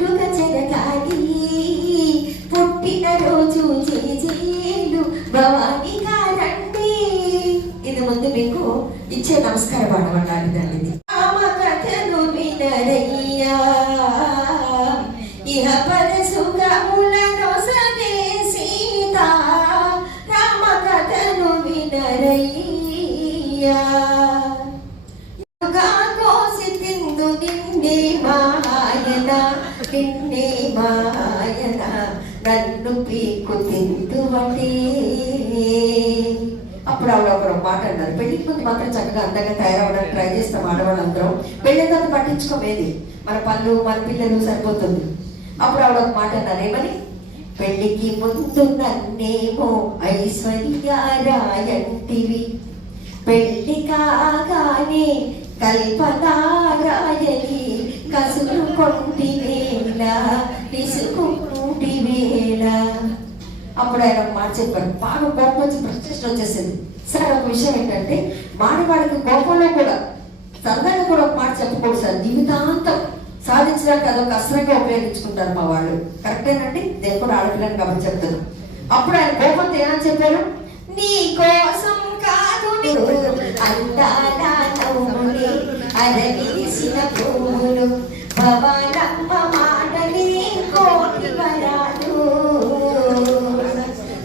పండుగ జరగాలి పుట్టిన రోజు చేజేలు భవానీ గారండి. ఇది ముందు మీకు ఇచ్చే నమస్కార పాఠం అన్నాడు. రామ కథను వినరయ్యా ఇహ పరసుగములను సగే సీత. రామ కథను వినరయ్యా కోసి తిందు నిన్నే మాయన నిన్నే మాయన నన్ను పీకు తిందువటే. అప్పుడు ఆవిడ ఒక మాట అన్నారు. పెళ్లికి ముందు మాత్రం చక్కగా అందంగా తయారవడానికి ట్రై చేస్తాం ఆడవాళ్ళందరం. పెళ్లి తర్వాత పట్టించుకోమేది మన పళ్ళు మన పిల్లలు సరిపోతుంది. అప్పుడు ఆవిడ ఒక మాట అన్నారు. ఏమని? పెళ్లికి ముందు నన్నేమో ఐశ్వర్యారాయంటివి, పెళ్లి కాగానే కల్పనారాయని కసులు కొంటి వేళ విసుకుంటి వేళ. అప్పుడు ఆయన ఒక మాట చెప్పారు. బాగా కోపం వచ్చి ప్రశ్న వచ్చేసింది. సార్ ఒక విషయం ఏంటంటే మానవాడికి కోపంలో కూడా సరదాగా కూడా ఒక మాట చెప్పకూడదు సార్, జీవితాంతం సాధించడానికి అదొక అస్త్రంగా ఉపయోగించుకుంటారు మా వాళ్ళు. కరెక్టేనండి? నేను కూడా ఆడపిల్లని కాబట్టి చెప్తాను. అప్పుడు ఆయన కోపంతో ఏమని చెప్పారు? నీ కోసం కాదు అందాల నవ్వుని అరవిసిన పువ్వులు భవనమ్మ మాటని కోటి వరాలు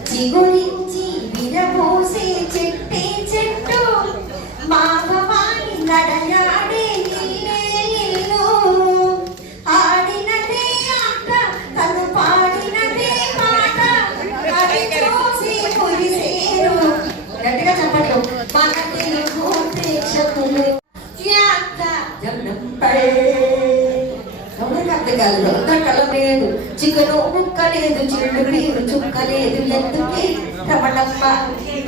చిగురించి విరబోసే చెట్టే చెట్టు మా భవాని నడయాడే ఇల్లే ఇల్లు. ఆడినదే ఆట తను పాడినదే మాట అది చూసి మురిసేరు. గట్టిగా చెప్పట్లు. మన తెలుగు ప్రేక్షకులు లేదు, చికెను ముక్క లేదు, చిల్లు నీరు చుక్క లేదు. ఎందుకే రమణమ్మ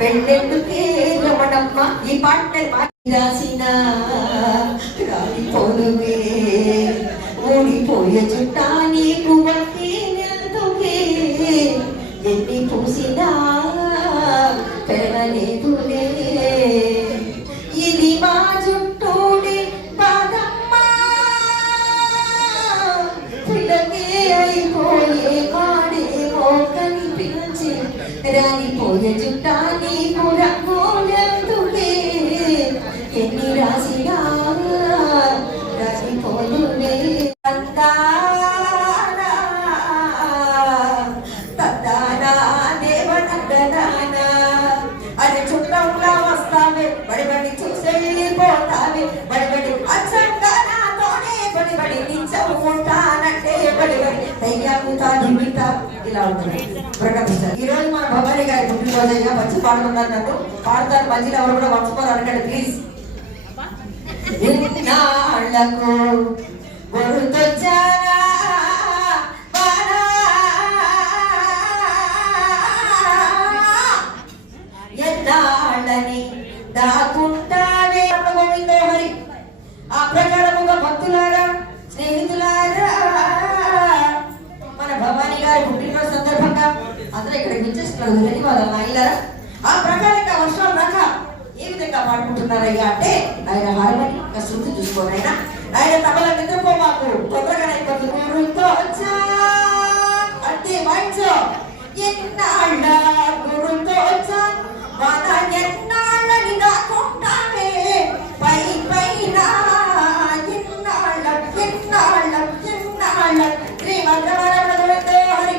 పెళ్ళెందుకే రమణమ్మ? ఈ పాట రాసిన రాలిపోనువే ఊడిపోయే చుట్టా నీకు వస్తే ఎందుకే ఎన్ని పూసినా పెరగలేదులే. ఇది మా జుట్టూడి బాధమ్మ పిల్లకే అయిపోయే వాడేమో కనిపించి రాలిపోయే చుట్టా నీకు రంగులెందుకే ఎన్ని రాసినా రాలిపోదులే. అరే చుట్టంలా వస్తావే బడిబడి చూసే పోతావే బడిబడి అచ్చంగానే బడిబడి నిచ్చవుకుంటానంటే బడిబడి దయ్యాకుతా దిగుతా ఇలా ఉంటుంది. ప్రకటిస్తారు. ఈ రోజు మన భవానీ గారి పుట్టినరోజయ్యా వచ్చి పాడుతున్నారు. నన్ను పాడతారు. మధ్యలో ఎవరు కూడా మర్చిపోరు అనకండి ప్లీజ్. ఎన్నాళ్లకు గుర్తొచ్చారా ఎన్నాళ్ళని దాకుంటావే హరి. ఆ ప్రకారముగా భక్తులారా స్నేహితులారా మన భవానీ గారి పుట్టినరోజు సందర్భంగా అందరూ ఇక్కడికి వచ్చేస్తున్నారు. ధన్యవాదాలు నాయలారా. ఆ ప్రకారంగా వర్షాలు రాక ఏ విధంగా పాడుకుంటున్నారయ్యా అంటే ఆయన హారమని ఒక శృతి చూసుకోండి. ఆయన తమల నిద్రపోమాకు తొందరగా అయిపోతుంది అంటే వాయించో. ఎన్నాళ్ళ గురుతో వచ్చా మన ఎన్నాళ్ళని దాకుంటావే పై పైన ఎన్నాళ్ళ ఎన్నాళ్ళ ఎన్నాళ్ళ శ్రీమంద్రవరతో హరి.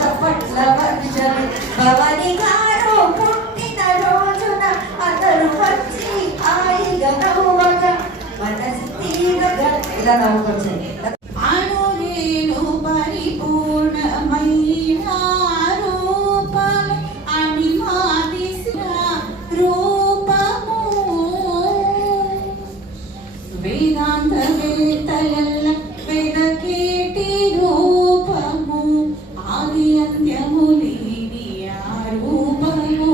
చప్పట్ల వర్షమే భవానీ గారు పుట్టిన రోజున అందరూ వచ్చి హాయిగా నవ్వక మనసు తీరగా ఇలా నవ్వుకొచ్చాయి. అనురేణు పరిపూర్ణమైన రూపము అనిమాదిసిన రూపము వేదాంత వేత్తలల్ల వెదకేటి రూపము ఆది అంత్యము లేని ఆ రూపము.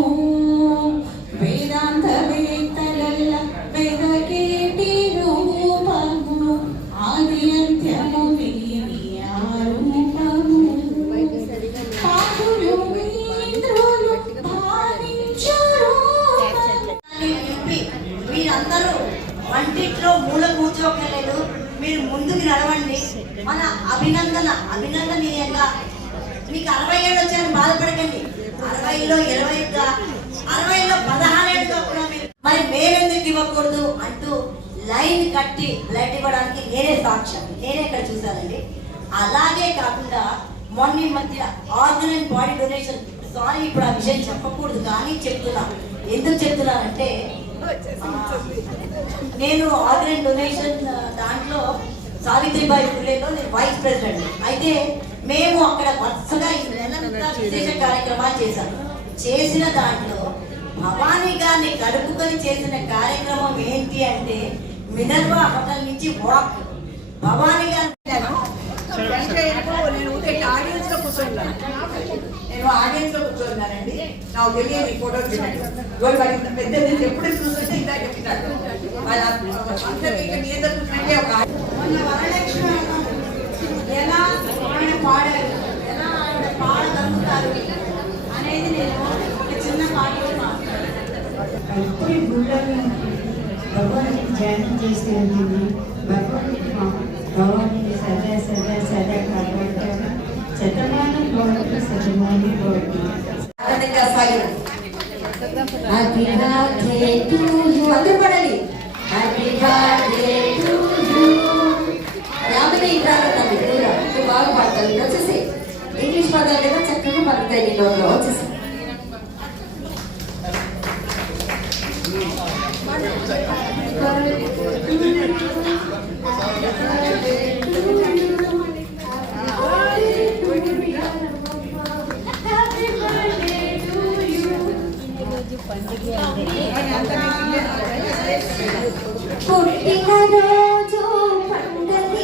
వేదాంత వేత్తలల్ల వెదకేటి రూపము ఆది మీరందరూ వంటిట్లో మూల కూర్చోకలేదు, మీరు ముందుకు నడవండి. మన అభినందనీయంగా మీకు 60 ఏళ్ళు వచ్చారని బాధపడకండి. 60లో 20గా 60లో 16 ఏళ్ళుగా కూడా మీరు మరి మేమెందుకు ఇవ్వకూడదు అంటూ లైన్ కట్టి బ్లడ్ ఇవ్వడానికి నేనే సాక్ష్యం, నేనే ఇక్కడ చూశానండి. అలాగే కాకుండా మొన్న మధ్య organ and body donation, sorry ఇప్పుడు ఆ విషయం చెప్పకూడదు కానీ చెప్తున్నాను. ఎందుకు చెప్తున్నానంటే నేను ఆర్గన్ డొనేషన్ దాంట్లో సావిత్రిబాయి ఫులేలో నేను వైస్ ప్రెసిడెంట్. అయితే మేము అక్కడ వరుసగా ఈ నెలంతా విశేష కార్యక్రమాలు చేసిన దాంట్లో భవానీ గారిని గడుపుకొని చేసిన కార్యక్రమం ఏంటి అంటే మినర్వా హోటల్ నుంచి వాక్. భవానీ గారు నేను ఆడియన్స్ లో కూర్చోన్నానండి. నాకు తెలియదు ఈ ఫోటో పెద్ద ఎప్పుడు చూస్తుంటే ఇంత చెప్పినట్టు అందరికీ మీద కూర్చుంటే ఒక వరలక్ష్మి ఎలా ఆయన పాడారు, ఎలా ఆయన పాడగలుగుతారు అనేది నేను ఒక చిన్న పాటలో మాట్లాడాను. ఎప్పుడు గుళ్ళని భగవాన్ని ధ్యానం చేస్తూ ఉంటుంది. భగవాన్ని సదా సదా సదా కాపాడుతాను. శతమానం కోటి శతమానం కోటి ఆనందంగా సాగిన హ్యాపీ బర్త్డే టు యు అందరూ పడాలి. Happy birthday to you. Yamini ఇట్రాలమ్మ దూరం నువ్వు బాగా పాడతావు. నేను వచ్చేసి ఇంగ్లీష్ పదాలు కదా చక్కగా పలుకుతాయి నీ నోట్లో. వచ్చేసి పుట్టినరోజు పండగ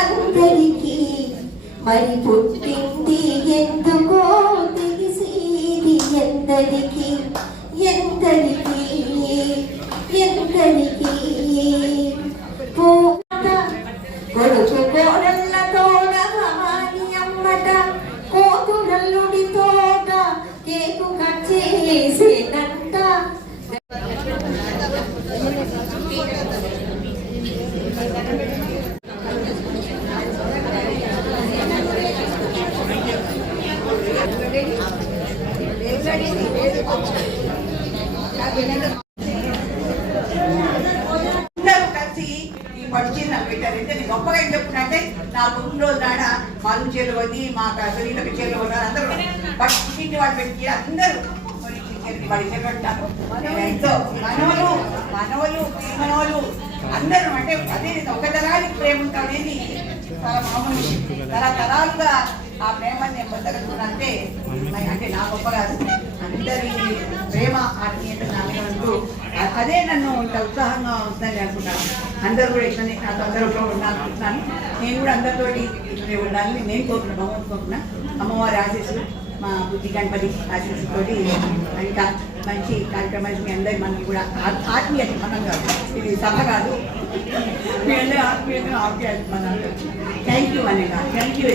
అందరికీ, మరి పుట్టింది ఎందుకో తెలిసేది ఎందరికీ ఎందరికీ ఎందరికీ. కొడుకు కోడళ్ళతో భవాని అమ్మట, కోతురల్లుడి తోట కేకు కట్ చేసేనంట. అందరూ కలిసి ఈ పట్టుచీరలు పెట్టారు. అంటే నేను గొప్పగా ఏం చెప్తున్నా నా పుట్టినరోజు నాడ మాలు చేలు వది మా శరీరకు చేలు ఉన్నారు. అందరూ పట్టింటి వాళ్ళు పెట్టి అందరూ వాళ్ళు ఇచ్చేటట్టారు. ఎంతో మనవలు మనవలు అందరూ అంటే అదే ఒక తరానికి ప్రేమ ఉంటాం అనేది చాలా మామూలు విషయం. తరాలుగా ఆ ప్రేమని నేను పొందగలుగుతున్నా అంటే నా గొప్ప కాదు. అందరి ప్రేమ ఆత్మీయత నా మీద ఉంటూ అదే నన్ను ఇంత ఉత్సాహంగా ఉంటుందని అనుకుంటాను. అందరూ కూడా ఇట్లనే నాతో అందరిలో ఉండాలనుకుంటున్నాను. నేను కూడా అందరితోటి ఇట్లనే ఉండాలని నేను కోరుకున్నాను, భగవంతు కోరుకున్నా. అమ్మవారి ఆశీస్సులు, మా బుద్ధి గణపతి ఆశీస్సుతోటి ఇంకా మంచి కార్యక్రమాలు మీ అందరి మనకి కూడా ఆత్మీయత మనం కాదు, ఇది సభ కాదు, మీ అందరూ ఆత్మీయత మన థ్యాంక్ యూ అనేగా. Thank you.